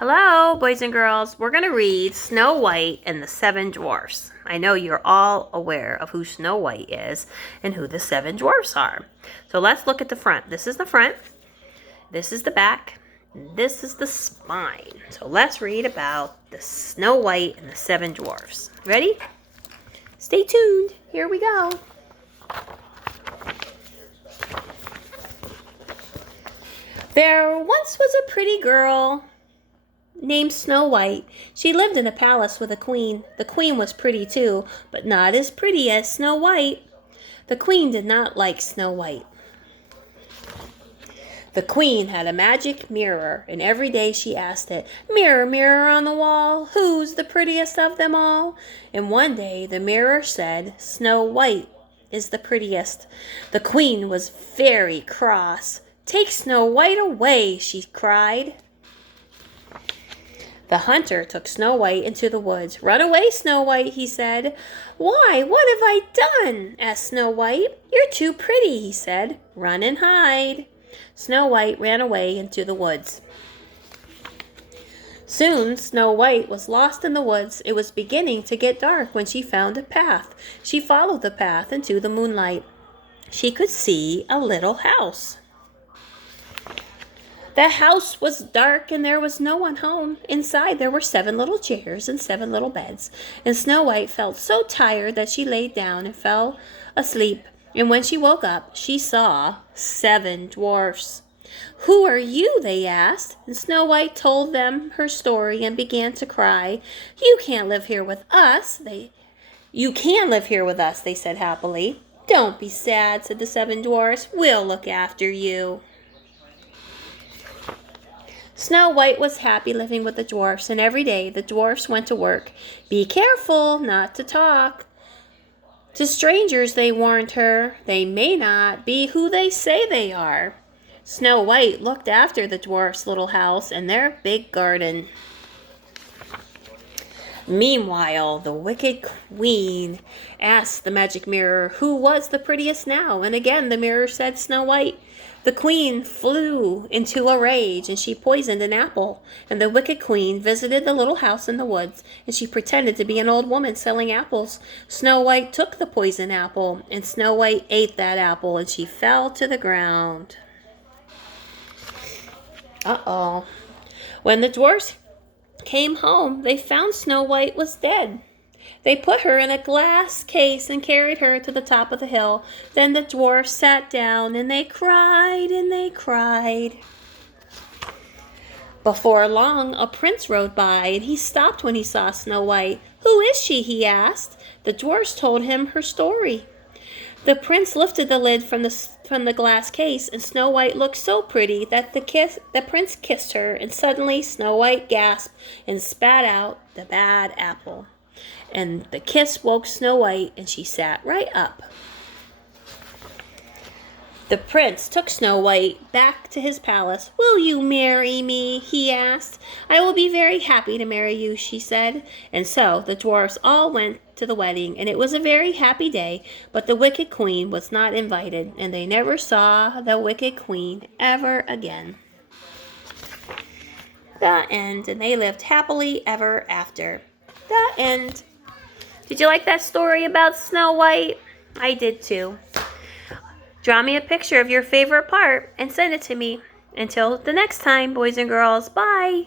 Hello, boys and girls. We're going to read Snow White and the Seven Dwarfs. I know you're all aware of who Snow White is and who the seven dwarfs are. So let's look at the front. This is the front. This is the back. This is the spine. So let's read about the Snow White and the Seven Dwarfs. Ready? Stay tuned. Here we go. There once was a pretty girl named Snow White. She lived in a palace with a queen. The queen was pretty too, but not as pretty as Snow White. The queen did not like Snow White. The queen had a magic mirror, and every day she asked it, "Mirror, mirror on the wall, who's the prettiest of them all?" And one day the mirror said, "Snow White is the prettiest." The queen was very cross. "Take Snow White away," she cried. The hunter took Snow White into the woods. "Run away, Snow White," he said. "Why, what have I done?" asked Snow White. "You're too pretty," he said. "Run and hide." Snow White ran away into the woods. Soon Snow White was lost in the woods. It was beginning to get dark when she found a path. She followed the path into the moonlight. She could see a little house. The house was dark and there was no one home. Inside there were 7 little chairs and 7 little beds. And Snow White felt so tired that she laid down and fell asleep. And when she woke up, she saw 7 dwarfs. "Who are you?" they asked. And Snow White told them her story and began to cry. "You can't live here with us." "You can live here with us," they said happily. "Don't be sad," said the 7 dwarfs. "We'll look after you." Snow White was happy living with the dwarfs, and every day the dwarfs went to work. "Be careful not to talk to strangers," they warned her. "They may not be who they say they are." Snow White looked after the dwarfs' little house and their big garden. Meanwhile, the wicked queen asked the magic mirror who was the prettiest now, and again the mirror said Snow White. The queen flew into a rage, and she poisoned an apple. And the wicked queen visited the little house in the woods, and she pretended to be an old woman selling apples. Snow White took the poisoned apple, and Snow White ate that apple, and she fell to the ground. Uh-oh. When the dwarfs came home, they found Snow White was dead. They put her in a glass case and carried her to the top of the hill. Then the dwarfs sat down and they cried and they cried. Before long, a prince rode by, and he stopped when he saw Snow White. "Who is she?" he asked. The dwarfs told him her story. The prince lifted the lid from the glass case, and Snow White looked so pretty that the prince kissed her, and suddenly Snow White gasped and spat out the bad apple. And the kiss woke Snow White, and she sat right up. The prince took Snow White back to his palace. "Will you marry me?" he asked. "I will be very happy to marry you," she said. And so the dwarfs all went to the wedding, and it was a very happy day, but the wicked queen was not invited, and they never saw the wicked queen ever again. The end, and they lived happily ever after. The end. Did you like that story about Snow White? I did too. Draw me a picture of your favorite part and send it to me. Until the next time, boys and girls, bye.